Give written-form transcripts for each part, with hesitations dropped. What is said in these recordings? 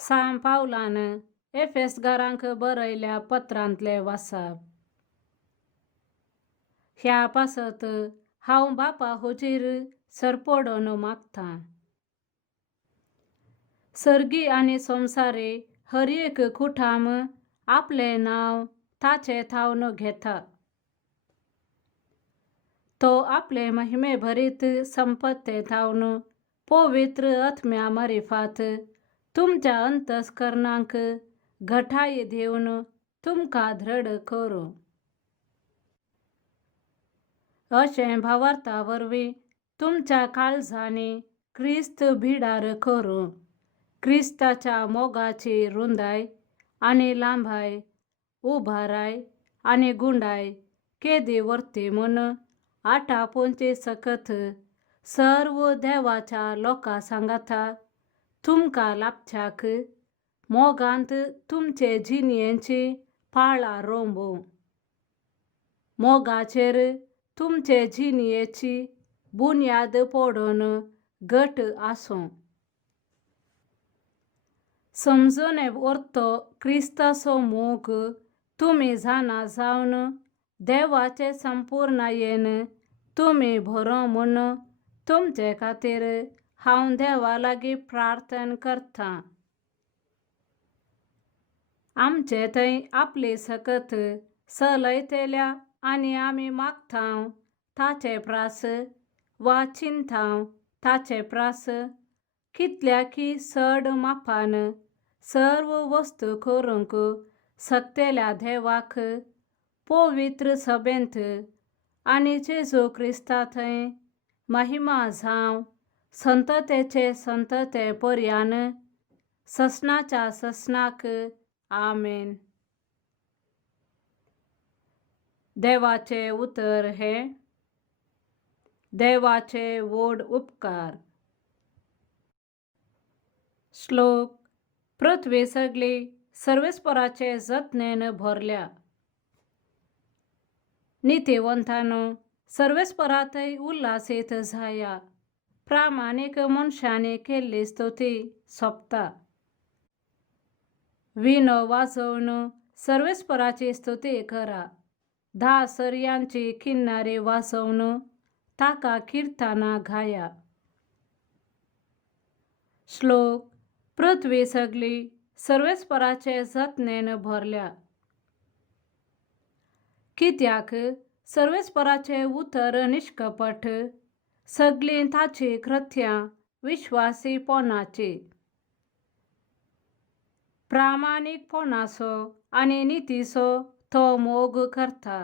सांब पावलान एफेसकारांक बरयल्या पत्रांतले वाचप. ह्या पासत हांव बापा हुजीर सरपडोन मागतां. सर्गी आनी संवसारी हर एक खुटाम आपले नाव ताचे थावन घेता. तो आपले महिमे भरीत संपत्ते थावन पवित्र आत्म्या मारिफात तुमच्या अंतस्करणांक घटाय दिवन तुमकां दृढ करूं. अशें भावार्था वरवीं तुमच्या काळजांनी क्रिस्त भिडार करूं. क्रिस्ताच्या मोगाची रुंदाय आनी लांबाय, उबाराय आनी गुंडाय केदी वर्ती म्हूण 8 सकत सर्व देवाच्या लोकां सांगाता तुमकां लाभच्याक मोगांत तुमचे जिणयेची पाळा रोंबूं. मोगाचेर तुमचे जिणयेची बुन्याद पडून घट आसूं. समजून व्हरतो क्रिस्ताचो मोग तुमी जाणा जावन देवाचे संपूर्णयेन तुमी भरो म्हूण तुमचे खातीर हांव देवा लागीं प्रार्थना करतां. आमचे थंय आपली सकत चलयतल्या आनी आमी मागतां ताचे प्रास वा चिंतां ताचे प्रास कितल्याकी चड मापान सर्व वस्तू करूंक शकतेल्या देवाक पवित्र सभेंत आनी जेजू क्रिस्ता थंय महिमा जावं संततेचे संतते पर्यान ससनाच्या ससनाक. आमेन. देवाचे उतर हे देवाचे व्हड उपकार. श्लोक. पृथ्वी सगळी सर्वेस्पराचे जतनेन भरल्या. नितीवंतांनो, सर्वेस्परांतय उल्हासीत जाया. प्रामाणीक मनशांनी केल्ली स्तुती सोंपता. विणो वाजोवन सर्वेस्पराची स्तुती करा. 10 सर्यांची किन्नारी वाजोवन ताका किर्तनां गाया. श्लोक. पृथ्वी सगळी सर्वेस्पराचे जतनेन भरल्या. कित्याक सर्वेस्पराचे उतर निश्कपट, सगळीं ताची कृत्यां विश्वासीपणाची. प्रामाणीकपणाचो आनी नितीचो तो मोग करता.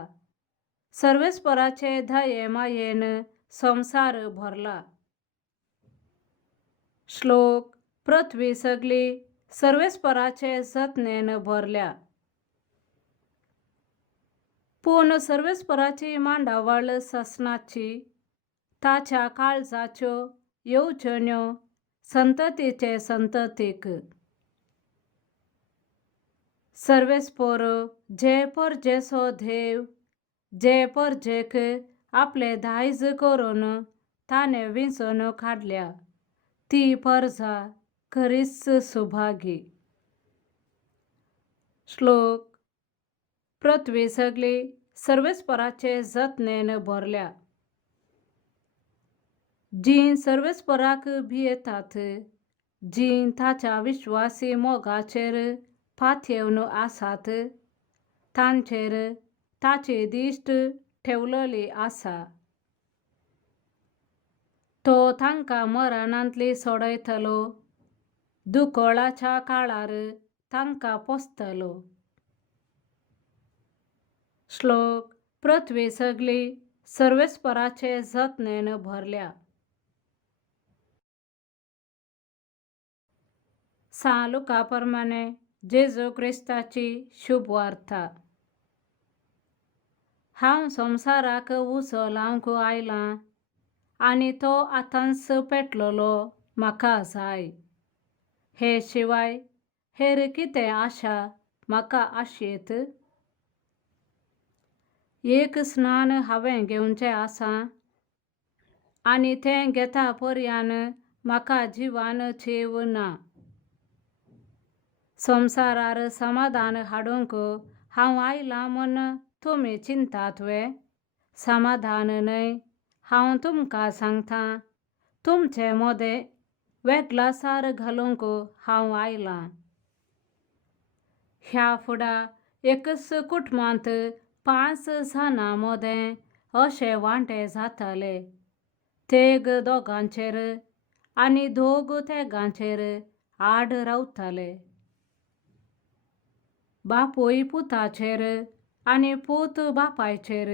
सर्वेस्पराचे दये मायेन संवसार भरला. श्लोक. पृथ्वी सगळी सर्वेस्पराचे जतनेन भरल्या. पूण सर्वेस्पराची मांडावळ ससनाची, ताच्या काळजाच्यो येवजण्यो संततीचे संततीक. सर्वेस्पर जे परजेचो देव, जे परजेक आपले दायज करून ताणे विंचून काडल्या, ती परजा खरीच सुभागी. श्लोक. पृथ्वी सगळी सर्वेस्पराचे जतनेन भरल्या. जीं सर्वेस्पराक भियेतात, जीं ताच्या विश्वासी मोगाचेर पातयेवन आसात, तांचेर ताची दिश्ट ठेवलेली आसा. तो तांकां मरणांतली सोडयतलो, दुकोळाच्या काळार तांकां पोसतलो. श्लोक. पृथ्वी सगळी सर्वेस्पराचे जतनेन भरल्या. सा लुका प्रमाणे जेजू क्रिस्ताची शुभ वार्ता. हांव संवसाराक उजो लावंक आयलां आनी तो आतांच पेटलोलो म्हाका जाय. हे शिवाय हेर कितें आशा म्हाका आशेत? एक स्नान हांवें घेवचें आसा आनी तें घेता पर्यान म्हाका जिवान जीव ना. संसारार समाधान हाडूंक हांव आयलां म्हूण तुमी चिंतात वे? समाधान न्हय, हांव तुमकां सांगतां, तुमचे मोदें वेगळासार घालूंक हांव आयलां. ह्या फुडां एकच कुटुंबांत 5 जाणां मोदें अशें वांटे जाताले. तेग दोगांचेर आनी दोग तेगांचेर आड रावताले. बापूय पुताचेर आनी पूत बापायचेर,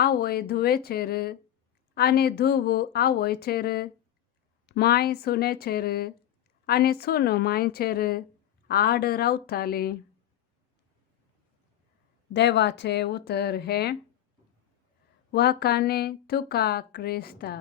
आवय धुवेचेर आनी धुव आवयचेर, माय सुनेचेर आनी सून मायचेर आड रावताली. देवाचें उतर हें. वाखाणे तुका क्रिस्ता.